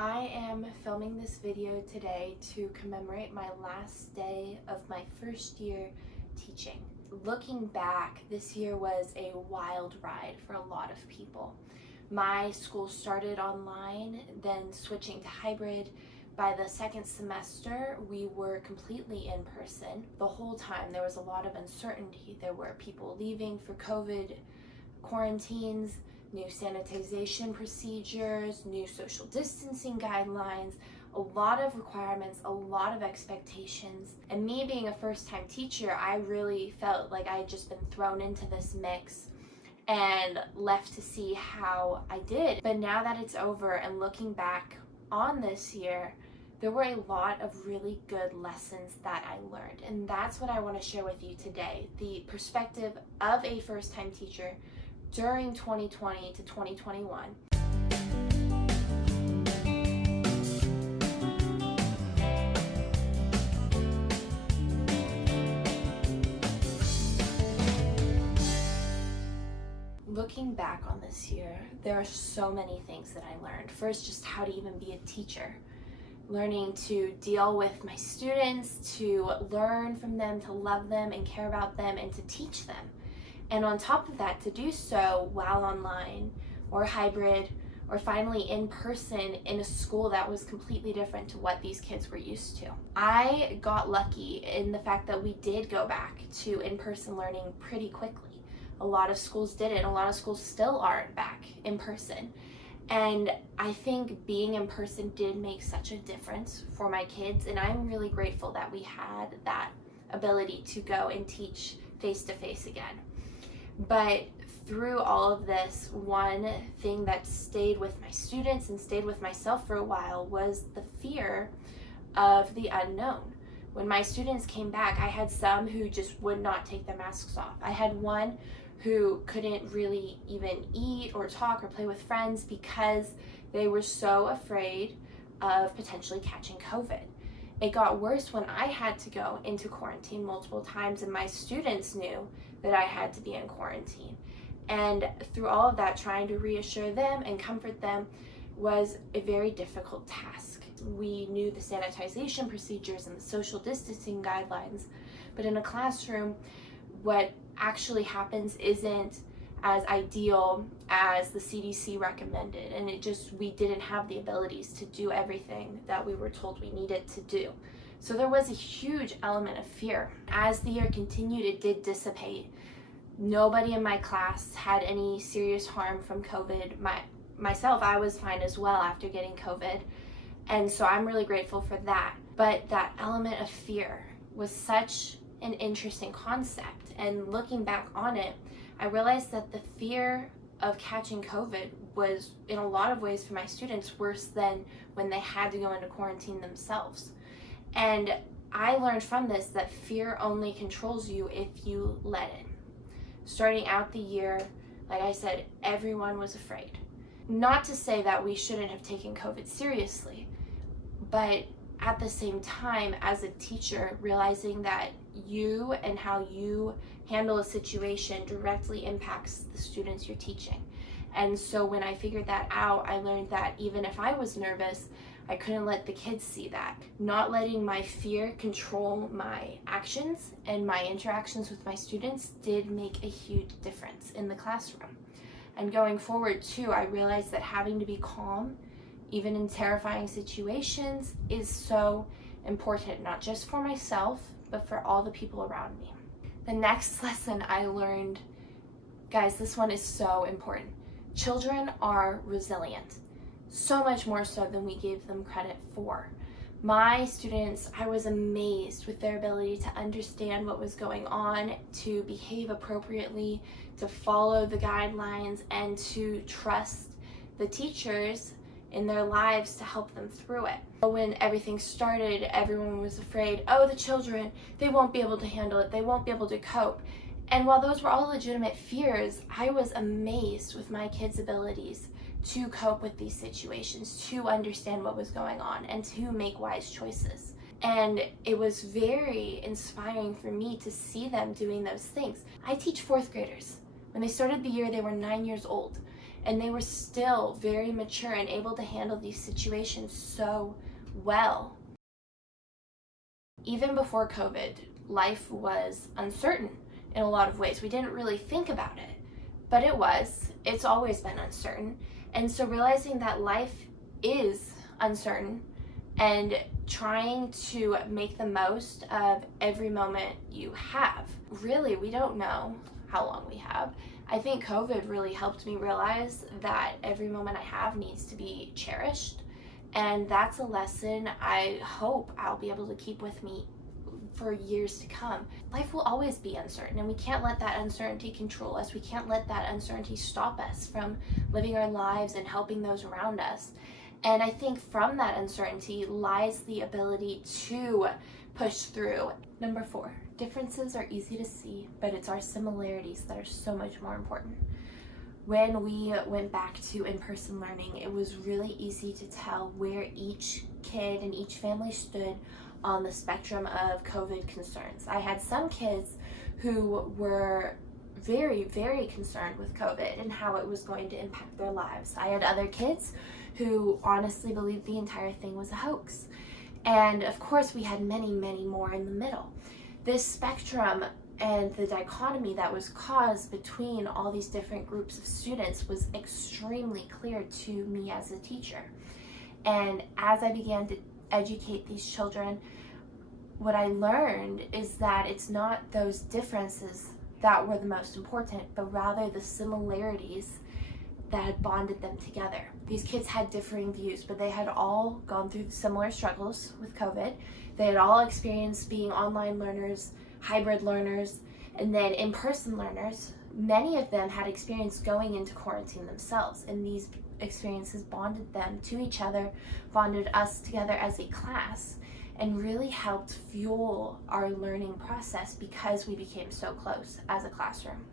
I am filming this video today to commemorate my last day of my first year teaching. Looking back, this year was a wild ride for a lot of people. My school started online, then switching to hybrid. By the second semester, we were completely in person. The whole time there was a lot of uncertainty. There were people leaving for COVID quarantines, new sanitization procedures, new social distancing guidelines, a lot of requirements, a lot of expectations. And me being a first-time teacher, I really felt like I had just been thrown into this mix and left to see how I did. But now that it's over and looking back on this year, there were a lot of really good lessons that I learned. And that's what I want to share with you today, the perspective of a first-time teacher during 2020 to 2021. Looking back on this year, there are so many things that I learned. First, just how to even be a teacher. Learning to deal with my students, to learn from them, to love them and care about them, and to teach them. And on top of that, to do so while online or hybrid or finally in person in a school that was completely different to what these kids were used to. I got lucky in the fact that we did go back to in-person learning pretty quickly. A lot of schools didn't. A lot of schools still aren't back in person. And I think being in person did make such a difference for my kids, and I'm really grateful that we had that ability to go and teach face-to-face again. But through all of this, one thing that stayed with my students and stayed with myself for a while was the fear of the unknown. When my students came back, I had some who just would not take their masks off. I had one who couldn't really even eat or talk or play with friends because they were so afraid of potentially catching COVID. It got worse when I had to go into quarantine multiple times and my students knew that I had to be in quarantine. And through all of that, trying to reassure them and comfort them was a very difficult task. We knew the sanitization procedures and the social distancing guidelines, but in a classroom, what actually happens isn't as ideal as the CDC recommended, and we didn't have the abilities to do everything that we were told we needed to do. So there was a huge element of fear. As the year continued, it did dissipate. Nobody in my class had any serious harm from COVID. Myself, I was fine as well after getting COVID, and so I'm really grateful for that. But that element of fear was such an interesting concept, and looking back on it, I realized that the fear of catching COVID was, in a lot of ways for my students, worse than when they had to go into quarantine themselves. And I learned from this that fear only controls you if you let it. Starting out the year, like I said, everyone was afraid. Not to say that we shouldn't have taken COVID seriously, but at the same time, as a teacher, realizing that you and how you handle a situation directly impacts the students you're teaching. And so when I figured that out, I learned that even if I was nervous, I couldn't let the kids see that. Not letting my fear control my actions and my interactions with my students did make a huge difference in the classroom. And going forward too, I realized that having to be calm, even in terrifying situations, is so important, not just for myself, but for all the people around me. The next lesson I learned, guys, this one is so important. Children are resilient, so much more so than we gave them credit for. My students, I was amazed with their ability to understand what was going on, to behave appropriately, to follow the guidelines, and to trust the teachers in their lives to help them through it. When everything started, everyone was afraid, oh, the children, they won't be able to handle it, they won't be able to cope. And while those were all legitimate fears, I was amazed with my kids' abilities to cope with these situations, to understand what was going on, and to make wise choices. And it was very inspiring for me to see them doing those things. I teach fourth graders. When they started the year, they were 9 years old. and they were still very mature and able to handle these situations so well. Even before COVID, life was uncertain in a lot of ways. We didn't really think about it, but it's always been uncertain. And so realizing that life is uncertain and trying to make the most of every moment you have. Really, we don't know how long we have. I think COVID really helped me realize that every moment I have needs to be cherished. And that's a lesson I hope I'll be able to keep with me for years to come. Life will always be uncertain, and we can't let that uncertainty control us. We can't let that uncertainty stop us from living our lives and helping those around us. And I think from that uncertainty lies the ability to push through. Number 4, differences are easy to see, but it's our similarities that are so much more important. When we went back to in-person learning, it was really easy to tell where each kid and each family stood on the spectrum of COVID concerns. I had some kids who were very, very concerned with COVID and how it was going to impact their lives. I had other kids who honestly believed the entire thing was a hoax. And of course, we had many, many more in the middle. This spectrum and the dichotomy that was caused between all these different groups of students was extremely clear to me as a teacher. And as I began to educate these children, what I learned is that it's not those differences that were the most important, but rather the similarities that had bonded them together. These kids had differing views, but they had all gone through similar struggles with COVID. They had all experienced being online learners, hybrid learners, and then in-person learners. Many of them had experienced going into quarantine themselves, and these experiences bonded them to each other, bonded us together as a class, and really helped fuel our learning process because we became so close as a classroom.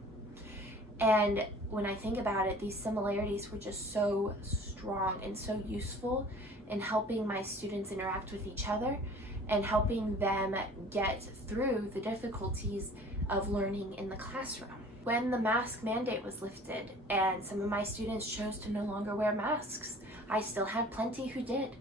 And when I think about it, these similarities were just so strong and so useful in helping my students interact with each other and helping them get through the difficulties of learning in the classroom. When the mask mandate was lifted and some of my students chose to no longer wear masks, I still had plenty who did.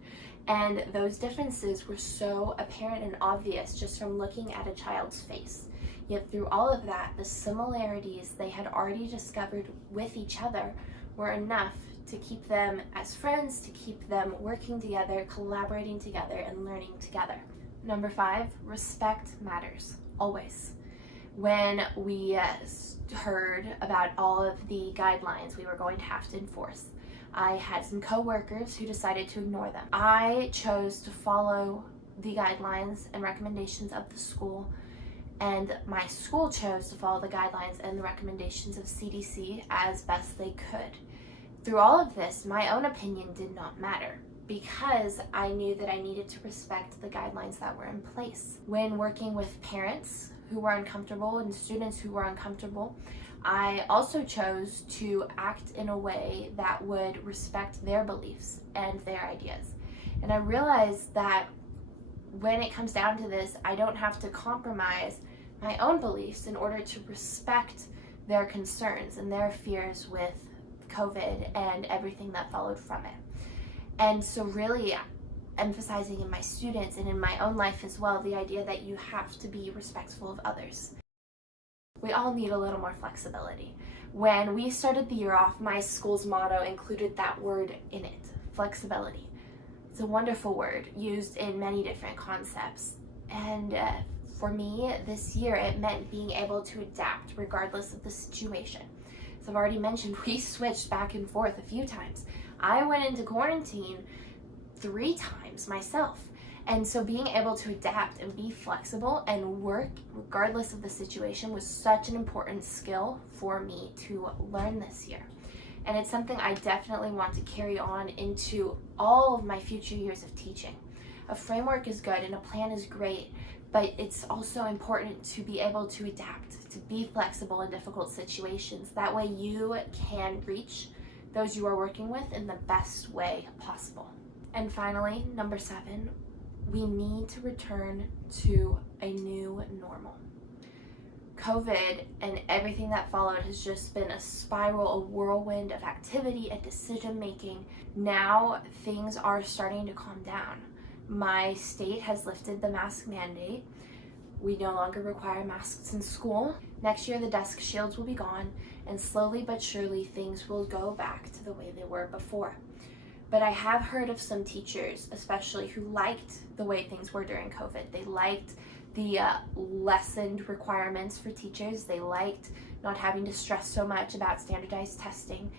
And those differences were so apparent and obvious just from looking at a child's face. Yet through all of that, the similarities they had already discovered with each other were enough to keep them as friends, to keep them working together, collaborating together, and learning together. Number 5, respect matters, always. When we heard about all of the guidelines we were going to have to enforce, I had some coworkers who decided to ignore them. I chose to follow the guidelines and recommendations of the school, and my school chose to follow the guidelines and the recommendations of CDC as best they could. Through all of this, my own opinion did not matter because I knew that I needed to respect the guidelines that were in place. When working with parents who were uncomfortable and students who were uncomfortable, I also chose to act in a way that would respect their beliefs and their ideas. And I realized that when it comes down to this, I don't have to compromise my own beliefs in order to respect their concerns and their fears with COVID and everything that followed from it. And so really emphasizing in my students and in my own life as well, the idea that you have to be respectful of others. We all need a little more flexibility. When we started the year off, my school's motto included that word in it, flexibility. It's a wonderful word used in many different concepts. And for me, this year, it meant being able to adapt regardless of the situation. As I've already mentioned, we switched back and forth a few times. I went into quarantine 3 times myself. And so being able to adapt and be flexible and work regardless of the situation was such an important skill for me to learn this year. And it's something I definitely want to carry on into all of my future years of teaching. A framework is good and a plan is great, but it's also important to be able to adapt, to be flexible in difficult situations. That way you can reach those you are working with in the best way possible. And finally, number 7, we need to return to a new normal. COVID and everything that followed has just been a spiral, a whirlwind of activity and decision making. Now things are starting to calm down. My state has lifted the mask mandate. We no longer require masks in school. Next year the desk shields will be gone, and slowly but surely things will go back to the way they were before. But I have heard of some teachers, especially, who liked the way things were during COVID. They liked the lessened requirements for teachers. They liked not having to stress so much about standardized testing.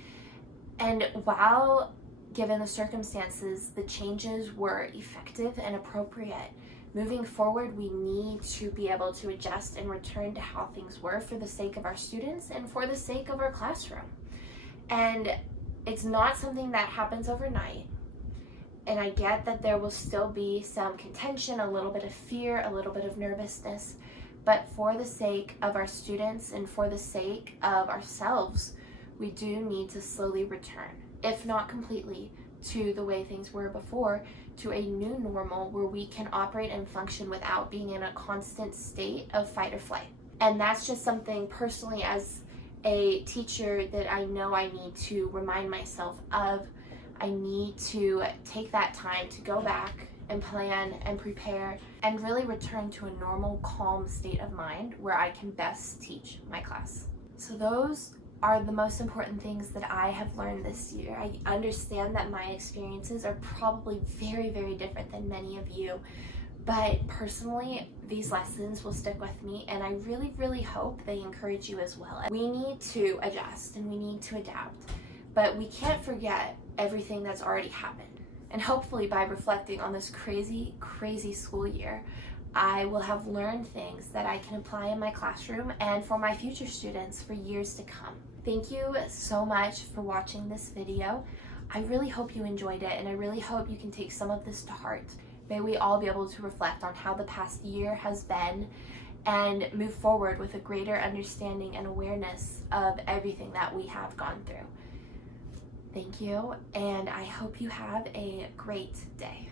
And while, given the circumstances, the changes were effective and appropriate, moving forward, we need to be able to adjust and return to how things were for the sake of our students and for the sake of our classroom. And it's not something that happens overnight. And I get that there will still be some contention, a little bit of fear, a little bit of nervousness, but for the sake of our students and for the sake of ourselves, we do need to slowly return, if not completely, to the way things were before, to a new normal where we can operate and function without being in a constant state of fight or flight. And that's just something personally, as a teacher, that I know I need to remind myself of. I need to take that time to go back and plan and prepare and really return to a normal, calm state of mind where I can best teach my class. So those are the most important things that I have learned this year. I understand that my experiences are probably very, very different than many of you, but personally, these lessons will stick with me, and I really, really hope they encourage you as well. We need to adjust and we need to adapt, but we can't forget everything that's already happened. And hopefully by reflecting on this crazy, crazy school year, I will have learned things that I can apply in my classroom and for my future students for years to come. Thank you so much for watching this video. I really hope you enjoyed it, and I really hope you can take some of this to heart. May we all be able to reflect on how the past year has been and move forward with a greater understanding and awareness of everything that we have gone through. Thank you, and I hope you have a great day.